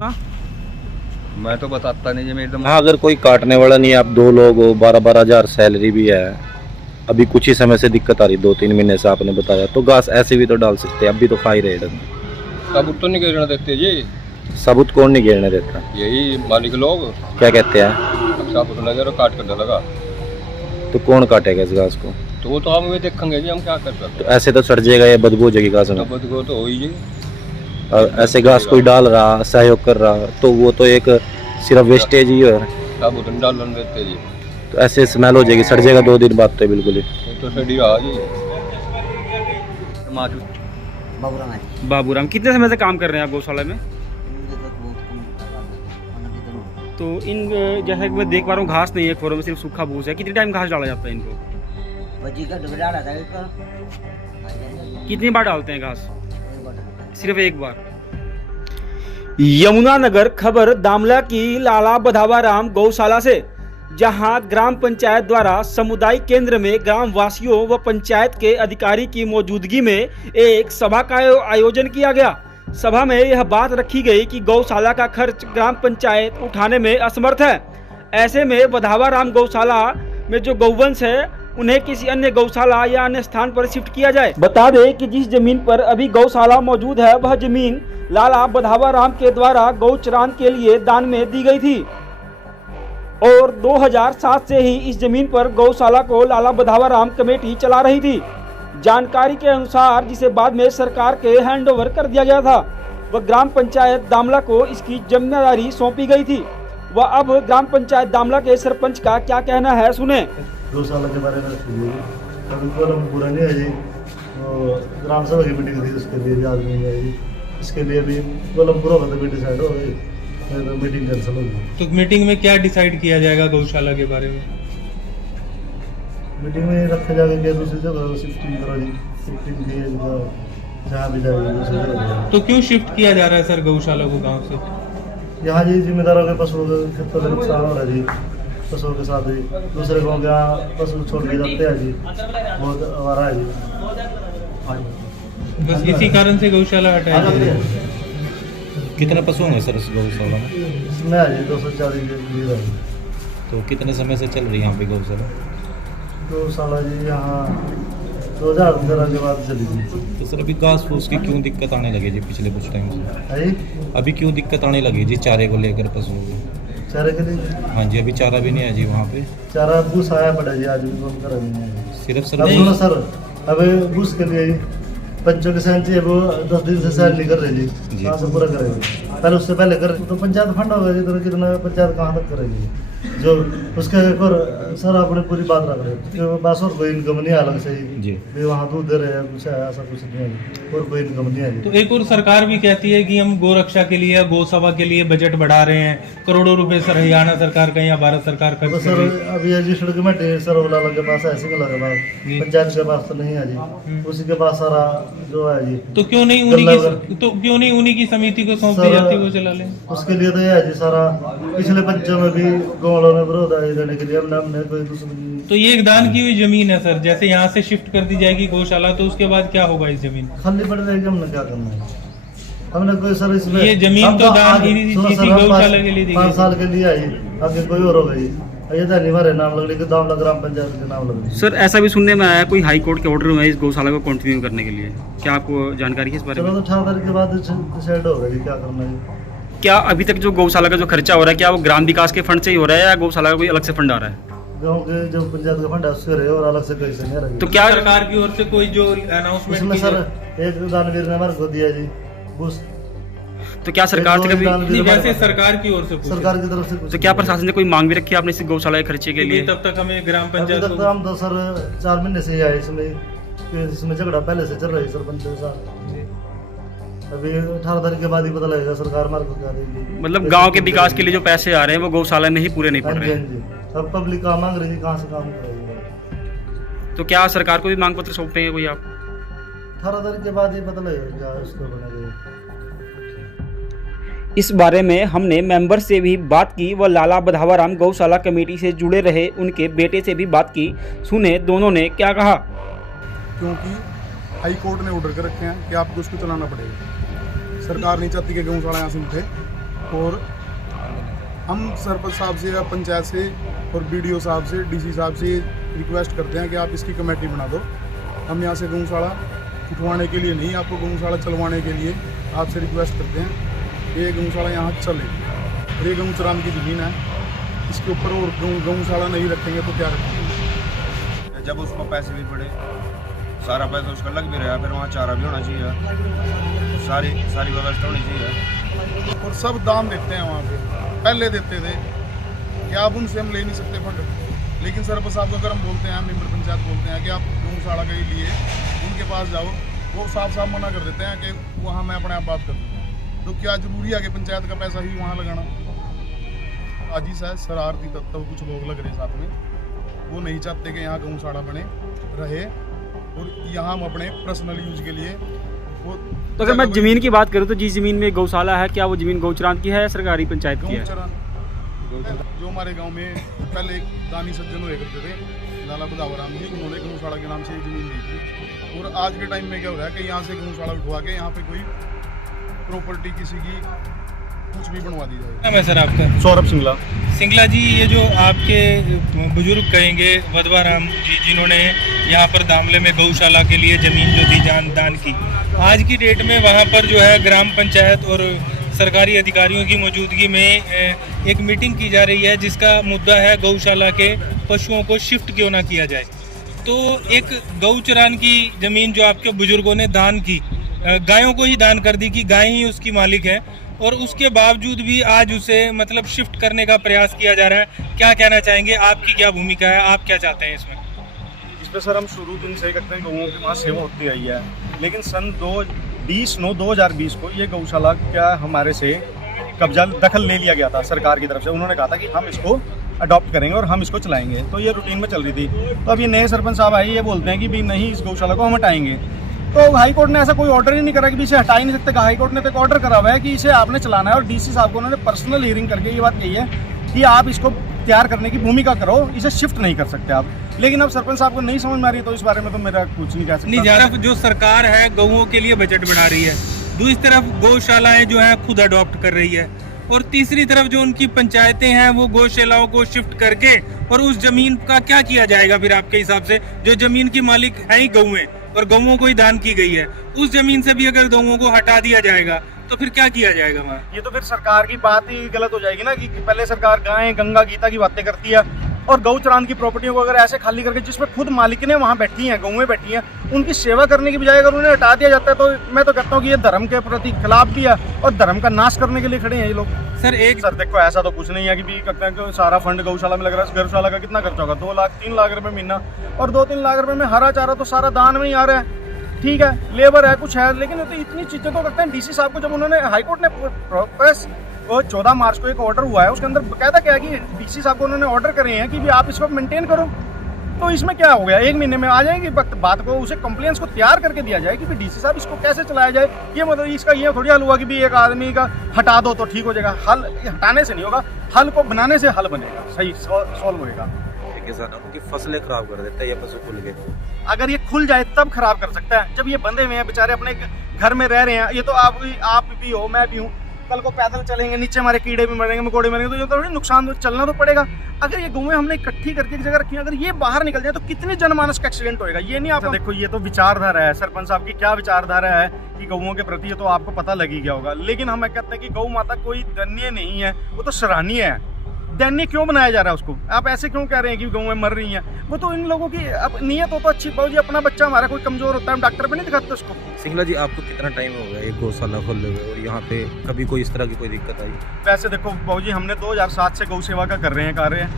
हाँ? मैं तो बताता नहीं, ये मैं एकदम। हाँ, अगर कोई काटने वाला नहीं है, आप 2 लोग हो, 12-12 हज़ार सैलरी भी है, अभी कुछ ही समय से दिक्कत आ रही, 2-3 महीने से आपने बताया, तो घास ऐसे भी तो डाल सकते हैं, अब भी तो खा ही रहे हैं। सबूत तो नहीं गिरना देते जी, सबूत कौन नहीं गिरने देता? यही मालिक लोग। क्या कहते हैं? अब सबूत नजर काट कर डालेगा तो कौन काटेगा इस घास को? तो वो तो हम भी देखेंगे जी, हम क्या कर सकते तो ऐसे तो सड़ जाएगा, ये बदबू हो जाएगी घास में। हैं। तब तो हो ही जी। और ऐसे घास कोई डाल रहा, सहयोग कर रहा, तो वो तो एक सिर्फ वेस्टेज ही है। सबूत नहीं डालने देते जी, तो ऐसे स्मेल हो जाएगी, सड़ जाएगा 2 दिन बाद तो बिल्कुल ही। वो तो सड़ी रहा जी। माधु बाबूराम है जी। बाबूराम कितने समय से काम कर रहे हैं आप गौशाला में? मुझे तो बहुत कम खाना भी तो तो इन जैसा कि मैं देख पा रहा हूँ, घास नहीं है खोरों में, सिर्फ सूखा भूस है। कितनी टाइम घास डाला जाता है इनको? बजी का डबरा डाला था इसका। कितनी बार डालते हैं घास? एक बार डाला था। सिर्फ एक बार। यमुनानगर खबर दामला की लाला बधावा राम गौशाला से, जहां ग्राम पंचायत द्वारा सामुदायिक केंद्र में ग्राम वासियों व पंचायत के अधिकारी की मौजूदगी में एक सभा का आयोजन किया गया। सभा में यह बात रखी गई कि गौशाला का खर्च ग्राम पंचायत उठाने में असमर्थ है। ऐसे में बधावा राम गौशाला में जो गौवंश है उन्हें किसी अन्य गौशाला या अन्य स्थान पर शिफ्ट किया जाए। बता दें कि जिस जमीन पर अभी गौशाला मौजूद है वह जमीन लाला बधावा राम के द्वारा गौचरान के लिए दान में दी गई थी और 2007 से ही इस जमीन पर गौशाला को लाला बधावा राम कमेटी चला रही थी। जानकारी के अनुसार जिसे बाद में सरकार के हैंडओवर कर दिया गया था, वह ग्राम पंचायत दामला को इसकी जिम्मेदारी सौंपी गई थी। वह अब ग्राम पंचायत दामला के सरपंच का क्या कहना है, सुने। गौशाला के बारे में अभी कॉलम पूरा नहीं है जी, वो ग्राम सभा की मीटिंग थी, उसके लिए भी आदमी नहीं है जी। इसके लिए भी कॉलम पूरा होगा तभी डिसाइड हो गई, तो मीटिंग कैंसिल हो गई। तो मीटिंग में क्या डिसाइड किया जाएगा गौशाला के बारे में? मीटिंग में रखा जाएगा कि दूसरी जगह शिफ्टिंग करो जी, शिफ्टिंग की जहाँ भी जाएगी दूसरी जगह। तो क्यों शिफ्ट किया जा रहा है सर गौशाला को गांव से? यहाँ जी जिम्मेदारों के पशुओं के खेतों का नुकसान हो रहा है जी, पशुओं के साथ ही दूसरे गाँव के यहाँ पशु छोड़ के जाते हैं जी, बहुत आवारा है जी। हाँ जी, बस इसी कारण से गौशाला हटाया जा रहा है। कितने पशु होंगे सर इस गौशाला में? इसमें है जी 240 के लिए है। तो कितने समय से चल रही है यहाँ पे गौशाला? गौशाला जी यहाँ 2013 के बाद चली थी। तो सर अभी घास फूस की क्यों दिक्कत आने लगी जी पिछले कुछ टाइम से? है जी, अभी क्यों दिक्कत आने लगी जी चारे को लेकर पशुओं को? चारे के लिए हाँ जी, अभी चारा भी नहीं है जी वहाँ पे। चारा बूस आया पड़ा जी, आज भी कौन करा नहीं है। सिर्फ सर अब सुनो सर, अभी बूस के लिए पंचों के सहन चाहिए, वो 10 दिन से सहन नहीं कर रहे जी, कहाँ से पूरा करेंगे? पहले उससे पहले कर तो पंचायत फंड होगा जी, तो कितना पंचायत कहाँ तक करेगी? जो उसके ऊपर सर आपने पूरी बात रख रहे हैं कि बस और कोई इनकम नहीं है अलग से जी। भी वहाँ दूध दे रहे हैं, कुछ है ऐसा कुछ नहीं है, और कोई इनकम नहीं है। तो एक और सरकार भी कहती है कि हम गौ रक्षा के लिए गौ सभा के लिए बजट बढ़ा रहे हैं, करोड़ों रुपए सर हरियाणा सरकार का या भारत सरकार तो खर्च सर कर रही है। अभी रजिस्टर्ड कमेटी है सर, वाला के पास ऐसे के लगे पास, पंचायत के पास तो नहीं है जी, उसी के पास सारा जो है जी। तो क्यों नहीं उन्हीं की समिति को सौंप दी जाती, वो चला लें? उसके लिए तो यह है जी, सारा पिछले पंचों में भी गाँव वालों ने विरोध है देने के लिए, हमने कोई दुश्मनी। तो ये एक दान की हुई जमीन है सर, जैसे यहाँ से शिफ्ट कर दी जाएगी गौशाला तो उसके बाद क्या होगा इस जमीन? खाली पड़ जाएगी, हमने क्या करना है? हमने कोई सर इसमें ये जमीन हम तो दान आगे- इसी सुनो सर, हम गौशाला के लिए दी 5 गई। साल के लिए आई, आगे कोई और होगा जी, ये तो नहीं हमारे नाम लग रही, दाम लग ग्राम पंचायत के नाम लग रही। सर ऐसा भी सुनने में आया कोई हाई कोर्ट के ऑर्डर हुए हैं इस गौशाला को कंटिन्यू करने के लिए, क्या आपको जानकारी है इस बारे में? चलो तो 18 तारीख के बाद डिसाइड होगा जी क्या करना है। क्या अभी तक जो गौशाला का जो खर्चा हो रहा है, क्या वो ग्राम विकास के फंड से ही हो रहा है या गौशाला का कोई अलग से फंड आ रहा है? गाँव के जो पंचायत का फंड है उससे रहे और अलग से कहीं से नहीं रहे। तो क्या सरकार की ओर से कोई जो इसमें अनाउंसमेंट सर एक दानवीर ने हमारे को दिया जी बूस, तो क्या सरकार से कभी वैसे सरकार की ओर से पूछे। सरकार की तरफ से कुछ तो क्या प्रशासन ने कोई मांग भी रखी है आपने इस गौशाला के खर्चे के कि लिए? तब तक हमें ग्राम अभी पंचायत तक तो हम तो सर 4 महीने से ही आए इसमें, कि इसमें झगड़ा पहले से चल रही है सरपंच के साथ। अभी 18 तारीख के बाद ही पता लगेगा सरकार हमारे को क्या देगी। मतलब गांव के विकास के लिए जो पैसे आ रहे हैं वो गौशाला में ही पूरे नहीं हाँ पड़ जी, रहे हाँ हैं। जी, अब पब्लिक काम मांग रही थी, कहाँ से काम करेगी? तो क्या सरकार को भी मांग पत्र सौंपेंगे कोई आप? 18 तारीख के बाद ही पता लगेगा क्या उसको बनेगा। इस बारे में हमने मेंबर से भी बात की व लाला बधावा राम गौशाला कमेटी से जुड़े रहे उनके बेटे से भी बात की, सुने दोनों ने क्या कहा। क्योंकि हाई कोर्ट ने ऑर्डर कर रखे हैं कि आपको उसको चलाना पड़ेगा। सरकार नहीं चाहती कि गौशाला यहाँ से उठे, और हम सरपंच साहब से या पंचायत से और बीडीओ साहब से, डीसी साहब से रिक्वेस्ट करते हैं कि आप इसकी कमेटी बना दो। हम यहाँ से गौशाला उठवाने के लिए नहीं, आपको गौशाला चलवाने के लिए आपसे रिक्वेस्ट करते हैं कि ये गौशाला यहाँ चले। और ये गौचराम की ज़मीन है, इसके ऊपर और गौशाला नहीं रखेंगे तो क्या रखेंगे। जब उसको पैसे भी पड़े, सारा पैसा उसका लग भी रहा है, फिर वहाँ चारा भी होना चाहिए, सारी व्यवस्था होनी चाहिए। और सब दाम देते हैं वहाँ पे, पहले देते थे कि आप उनसे हम ले नहीं सकते फंड, लेकिन सरपंच साहब को अगर हम बोलते हैं, मेंबर पंचायत बोलते हैं कि आप गौशाला के लिए उनके पास जाओ, वो साफ साफ मना कर देते हैं कि वहाँ मैं अपने आप बात कर दूँ। तो क्या जरूरी है कि पंचायत का पैसा ही वहाँ लगाना? आज ही शायद शरारती तत्व कुछ लोग लग रहे साथ में, वो नहीं चाहते कि यहाँ गौशाला बने रहे और यहाँ हम अपने पर्सनल यूज के लिए वो। तो अगर मैं जमीन की बात करूँ तो जिस जमीन में गौशाला है, क्या वो जमीन गौचरान की है या सरकारी पंचायत की है? जो हमारे गांव में पहले एक दानी सज्जन हुए करते थे, लाला बदावराम जी, उन्होंने गौशाला के नाम से ये जमीन ली थी। और आज के टाइम में क्या हो रहा है कि यहाँ से गौशाला उठवा के यहाँ पे कोई प्रॉपर्टी किसी की कुछ भी बनवा दी जाए। नाम है सर आपका? सौरभ सिंगला। सिंगला जी, ये जो आपके बुजुर्ग कहेंगे वधवा राम जी, जिन्होंने यहाँ पर दामले में गौशाला के लिए ज़मीन जो दी दान की, आज की डेट में वहाँ पर जो है ग्राम पंचायत और सरकारी अधिकारियों की मौजूदगी में एक मीटिंग की जा रही है, जिसका मुद्दा है गौशाला के पशुओं को शिफ्ट क्यों ना किया जाए। तो एक गौचरान की ज़मीन जो आपके बुजुर्गों ने दान की, गायों को ही दान कर दी कि गाय ही उसकी मालिक है, और उसके बावजूद भी आज उसे मतलब शिफ्ट करने का प्रयास किया जा रहा है। क्या कहना चाहेंगे, आपकी क्या भूमिका है, आप क्या चाहते हैं इसमें? इस पर सर हम शुरू दिन से करते हैं, गौओं की वहाँ सेवा होती आई है, लेकिन सन 2020 को ये गौशाला क्या हमारे से कब्जा दखल ले लिया गया था सरकार की तरफ से। उन्होंने कहा था कि हम इसको अडॉप्ट करेंगे और हम इसको चलाएंगे, तो ये रूटीन में चल रही थी। तो अब ये नए सरपंच साहब आए, ये बोलते हैं कि भी नहीं, इस गौशाला को हम हटाएंगे। तो हाई कोर्ट ने ऐसा कोई ऑर्डर ही नहीं करा कि भी इसे हटा ही नहीं सकते। हाई कोर्ट ने तो एक ऑर्डर करा हुआ है कि इसे आपने चलाना है, और डीसी साहब को उन्होंने पर्सनल हियरिंग करके ये बात कही है कि आप इसको तैयार करने की भूमिका करो, इसे शिफ्ट नहीं कर सकते आप। लेकिन अब सरपंच साहब को नहीं समझ में आ रही, तो इस बारे में तो मेरा कुछ नहीं कह सकता। नहीं, तरफ जो सरकार है गौओं के लिए बजट बढ़ा रही है, दूसरी तरफ गौशालाएं जो है खुद अडॉप्ट कर रही है, और तीसरी तरफ जो उनकी पंचायतें हैं वो गौशालाओं को शिफ्ट करके, और उस जमीन का क्या किया जाएगा फिर आपके हिसाब से? जो जमीन की मालिक है ही गौएं और गौओं को ही दान की गई है, उस जमीन से भी अगर गौओं को हटा दिया जाएगा तो फिर क्या किया जाएगा वहाँ? ये तो फिर सरकार की बात ही गलत हो जाएगी ना, कि पहले सरकार गाय, गंगा, गीता की बातें करती है, और गौचरान की प्रॉपर्टियों को अगर ऐसे खाली करके, जिसमें खुद मालिक ने वहाँ बैठी हैं, गौएं बैठी हैं, उनकी सेवा करने की बजाय अगर उन्हें हटा दिया जाता है, तो मैं तो कहता हूँ कि ये धर्म के प्रति खिलाफ भी है और धर्म का नाश करने के लिए खड़े हैं ये लोग। सर देखो, ऐसा तो कुछ नहीं है कि भी कहते हैं कि सारा फंड गौशाला में लग रहा है। गौशाला का कितना खर्चा होगा? 2 लाख 3 लाख रुपए महीना, और 2-3 लाख रुपए में हरा चारा तो सारा दान में ही आ रहा है। ठीक है, लेबर है, कुछ है, लेकिन तो इतनी चीज़ें तो करते हैं। डीसी साहब को जब उन्होंने हाईकोर्ट ने प्रेस 14 मार्च को एक ऑर्डर हुआ है, उसके अंदर बकायदा क्या है कि डीसी साहब को उन्होंने ऑर्डर करे हैं कि भी आप इसको मेंटेन करो। तो इसमें क्या हो गया, 1 महीने में आ जाएगी बात को, उसे कंप्लेंट्स को तैयार करके दिया जाए कि भी डीसी साहब इसको कैसे चलाया जाए। ये मतलब इसका ये थोड़ी हल हुआ कि भी एक आदमी का हटा दो तो ठीक हो जाएगा। हल हटाने से नहीं होगा, हल को बनाने से हल बनेगा, सही सॉल्व होएगा। किसानों की फसलें खराब कर देता है ये पशु खुल के। अगर ये खुल जाए तब खराब कर सकता है, जब ये बंधे हुए हैं बेचारे अपने घर में रह रहे हैं। ये तो आप भी हो, मैं भी हूँ, कल को पैदल चलेंगे, नीचे हमारे कीड़े भी मरेंगे, मकोड़े मरेंगे, तो ये थोड़ी नुकसान, तो चलना तो पड़ेगा। अगर ये गौएं हमने इकट्ठी करके एक जगह रखी है, अगर ये बाहर निकल जाए तो कितने जनमानस का एक्सीडेंट होएगा। ये नहीं, आप देखो, ये तो विचारधारा है सरपंच साहब की, क्या विचारधारा है कि गौओं के प्रति, ये तो आपको पता लग ही गया होगा। लेकिन हम कहते हैं कि गौ माता कोई दयनीय नहीं है, वो तो सराहनीय है। दैन्य क्यों बनाया जा रहा है उसको? आप ऐसे क्यों कह रहे हैं कि गौएं मर रही हैं? वो तो इन लोगों की अब नीयत हो तो अच्छी। बाबू जी, अपना बच्चा हमारा कोई कमजोर होता है, डॉक्टर पे नहीं दिखाते उसको। सिंगला जी, आपको कितना टाइम हो गया एक गौशाला खोले हुए, और यहाँ पे कभी कोई इस तरह की कोई दिक्कत आई? वैसे देखो बाबू जी, हमने 2007 से गौ सेवा का कर रहे हैं कार्य,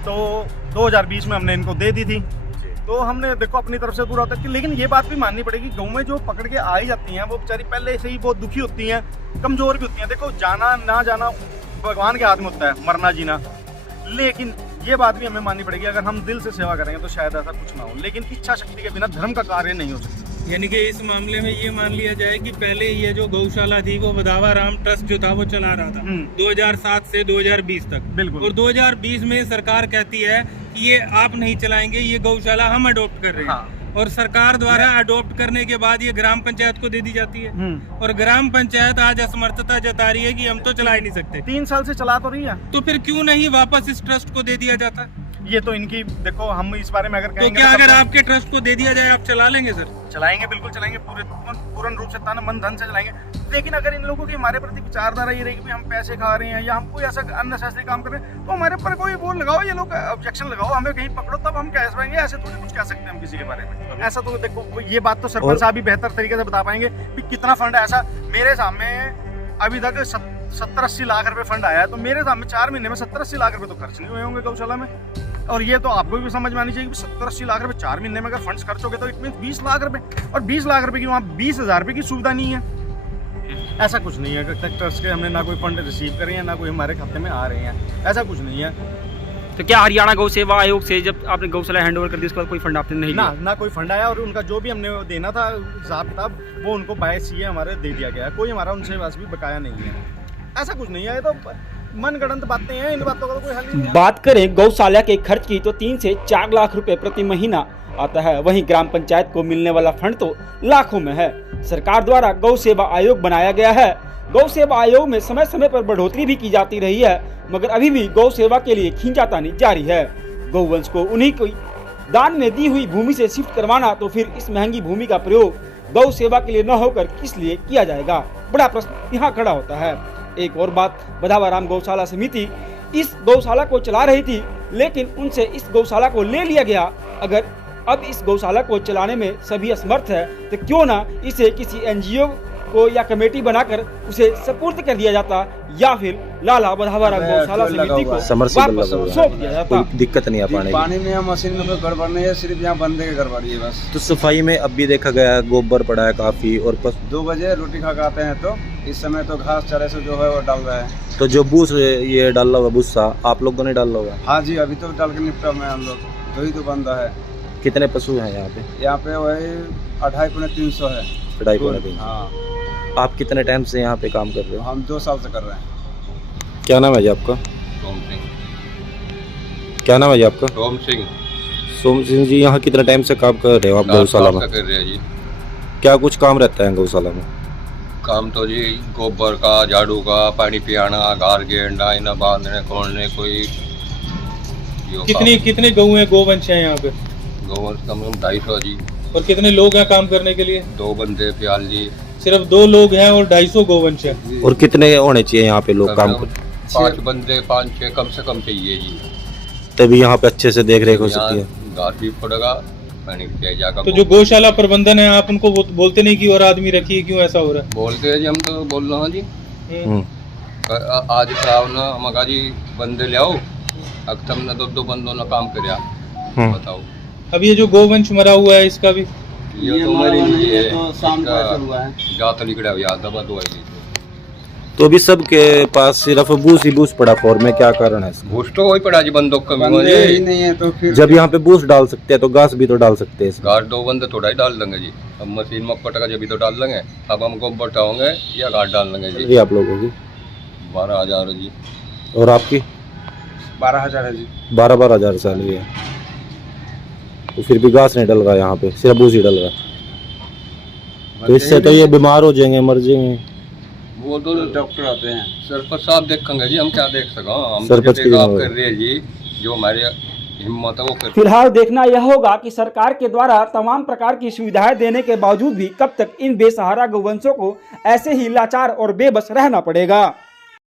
तो 2020 में हमने इनको दे दी थी। तो हमने देखो अपनी तरफ से पूरा होता है, लेकिन ये बात भी माननी पड़ेगी, गौएं जो पकड़ के आई जाती हैं वो बेचारी पहले से ही बहुत दुखी होती हैं, कमजोर भी होती हैं। देखो, जाना ना जाना भगवान के हाथ में होता है, मरना जीना। लेकिन ये बात भी हमें माननी पड़ेगी, अगर हम दिल से सेवा करेंगे तो शायद ऐसा कुछ ना हो, लेकिन इच्छा शक्ति के बिना धर्म का कार्य नहीं हो सकता। यानी कि इस मामले में ये मान लिया जाए कि पहले ये जो गौशाला थी वो बदावा राम ट्रस्ट जो था वो चला रहा था 2007 से 2020 तक। बिल्कुल। और 2020 में सरकार कहती है कि ये आप नहीं चलाएंगे, ये गौशाला हम अडॉप्ट कर रहे हैं। हाँ। और सरकार द्वारा अडॉप्ट करने के बाद ये ग्राम पंचायत को दे दी जाती है और ग्राम पंचायत आज असमर्थता जता रही है कि हम तो चला ही नहीं सकते। 3 साल से चला तो रही है, तो फिर क्यों नहीं वापस इस ट्रस्ट को दे दिया जाता? ये तो इनकी देखो, हम इस बारे में अगर तो कहेंगे क्या तो अगर आपके ट्रस्ट को दे दिया जाए आप चला लेंगे सर? चलाएंगे, बिल्कुल चलाएंगे, पूर्ण रूप से तन मन धन से चलाएंगे। लेकिन अगर इन लोगों की हमारे प्रति विचारधारा ये रही कि हम पैसे खा रहे हैं या हम कोई ऐसा अननेसेसरी काम कर रहे हैं, तो हमारे ऊपर कोई वो लगाओ, ये लोग ऑब्जेक्शन लगाओ, हमें कहीं पकड़ो, तब हम कह पाएंगे। ऐसे थोड़ी कुछ कह सकते हैं हम किसी के बारे में। ऐसा तो देखो, ये बात तो सरपंच साहब भी बेहतर तरीके से बता पाएंगे कि कितना फंड ऐसा मेरे सामने अभी तक 70-80 लाख रुपए फंड आया है, तो मेरे सामने 4 महीने में 70-80 लाख रुपए तो खर्च नहीं हुए होंगे गौशाला में। और ये तो आपको भी समझ में आनी चाहिए कि 70-80 लाख रुपए 4 महीने में अगर फंड्स खर्च हो गए तो इट मींस 20 लाख रुपए, और 20 लाख रुपए की वहाँ 20,000 रुपए की सुविधा नहीं है। ऐसा कुछ नहीं है कि ट्रस्ट के हमने ना कोई फंड रिसीव करे हैं, ना कोई हमारे खाते में आ रहे हैं, ऐसा कुछ नहीं है। तो क्या हरियाणा गौ सेवा आयोग से जब आपने गौशाला हैंड ओवर कर दी उसके बाद कोई फंड आपने नहीं लिया? ना कोई फंड आया, और उनका जो भी हमने देना था हिसाब किताब वो उनको बाय सीए हमारे दे दिया गया है। कोई हमारा उनसे बस भी बकाया नहीं है, ऐसा कुछ नहीं है। ये तो मनगढ़ंत बातें हैं, इन बातों का तो कोई हल नहीं है। बात करें गौशाला के खर्च की तो 3 से 4 लाख रुपए प्रति महीना आता है, वहीं ग्राम पंचायत को मिलने वाला फंड तो लाखों में है। सरकार द्वारा गौ सेवा आयोग बनाया गया है। गौ सेवा आयोग में समय समय पर बढ़ोतरी भी की जाती रही है, मगर अभी भी गौ सेवा के लिए खींचातानी जारी है। गौवंश को उन्हीं को दान में दी हुई भूमि से शिफ्ट करवाना, तो फिर इस महंगी भूमि का प्रयोग गौ सेवा के लिए न होकर किस लिए किया जाएगा? बड़ा प्रश्न यहाँ खड़ा होता है। एक और बात, बधावाराम गौशाला समिति इस गौशाला को चला रही थी, लेकिन उनसे इस गौशाला को ले लिया गया। अगर अब इस गौशाला को चलाने में सभी असमर्थ है, तो क्यों ना इसे किसी एनजीओ को या कमेटी बनाकर उसे सुपुर्द कर दिया जाता, या फिर लाला बधावाराम गौशाला समिति को वापस सौंप दिया जाता। कोई दिक्कत नहीं आ पाने की। पानी में या मशीन में कोई गड़बड़ नहीं है, सिर्फ यहाँ बंदे की गड़बड़ी है बस। तो सफाई में अब भी देखा गया गोबर पड़ा है काफी, और 2 बजे रोटी खा के आते हैं, तो इस समय तो घास चारे से जो है वो डाल रहा है। तो जो बूस ये डाला होगा भूसा आप लोगों ने डाला होगा? हाँ जी, अभी तो डाल के निपटा में हम लोग, 2 ही तो बंदा है। कितने पशु हैं यहाँ पे? यहाँ पे वही 250-300 है। 250-300। हाँ। आप कितने टाइम से यहाँ पे काम कर रहे हो? हम 2 साल से कर रहे हैं। क्या नाम है जी आपका? सोम सिंह। क्या नाम है जी आपका? सोम सिंह। सोम सिंह जी, यहाँ कितने टाइम से काम कर रहे हो आप गौशाला में? कर रहे हैं जी। क्या कुछ काम रहता है गौशाला में? काम तो जी गोबर का, झाड़ू का, पानी पियाना, घर गेंडा, इन्हें बांधने खोलने, कोई कितने गऊ हैं, गोवंश हैं यहाँ पे? गोवंश कम से कम 250 जी। और कितने लोग हैं काम करने के लिए? 2 बंदे प्याल जी। सिर्फ 2 लोग हैं और 250 गोवंश है। और कितने होने चाहिए यहाँ पे लोग काम कर? 5 बंदे, 5-6 कम से कम चाहिए जी, तभी यहाँ पे अच्छे से देख रेख हो सकती है। घास भी पड़ेगा, पानी भी चाहिए जाकर। तो जो गौशाला प्रबंधन है, आप उनको बोलते नहीं कि और आदमी रखिए, क्यों ऐसा हो रहा है? बोलते हैं जी, हम तो बोल रहे हैं जी। आज कराओ ना मगा जी, बंदे ले आओ, अब तुमने 2 बंदों ने काम कराया, बताओ। अब ये जो गोवंश मरा हुआ है, इसका भी ये तो मरी नहीं है, तो शाम को हुआ है, जात लिखड़ा हुआ, दवा दवाई। तो अभी सबके पास सिर्फ बूस ही बूस पड़ा फॉर्म में, क्या कारण है? बूस तो वही पड़ा जी, बंदों का ही नहीं है, तो फिर जब यहाँ पे बूस डाल सकते हैं तो घास भी तो डाल सकते हैं। घास 2 बंदे थोड़ा ही डाल देंगे जी, अब मशीन में पटका जब भी तो डाल देंगे। अब हम गोबर उठाओगे या घास डाल देंगे जी। ये आप लोगों की 12,000 जी। और आपकी 12,000 है जी। 12,000 सैलरी है, तो फिर भी घास नहीं डल रहा यहाँ पे, सिर्फ बूस ही डल रहा। तो इससे तो ये बीमार हो जाएंगे, मर जाएंगे। वो तो डॉक्टर आते हैं, सरपंच साहब देखेंगे जी, हम क्या देख सका? हम सरपंच की काम कर रहे हैं जी, जो हमारे हिम्मत है वो कर। फिलहाल देखना यह होगा कि सरकार के द्वारा तमाम प्रकार की सुविधाएं देने के बावजूद भी कब तक इन बेसहारा गौवंशों को ऐसे ही लाचार और बेबस रहना पड़ेगा।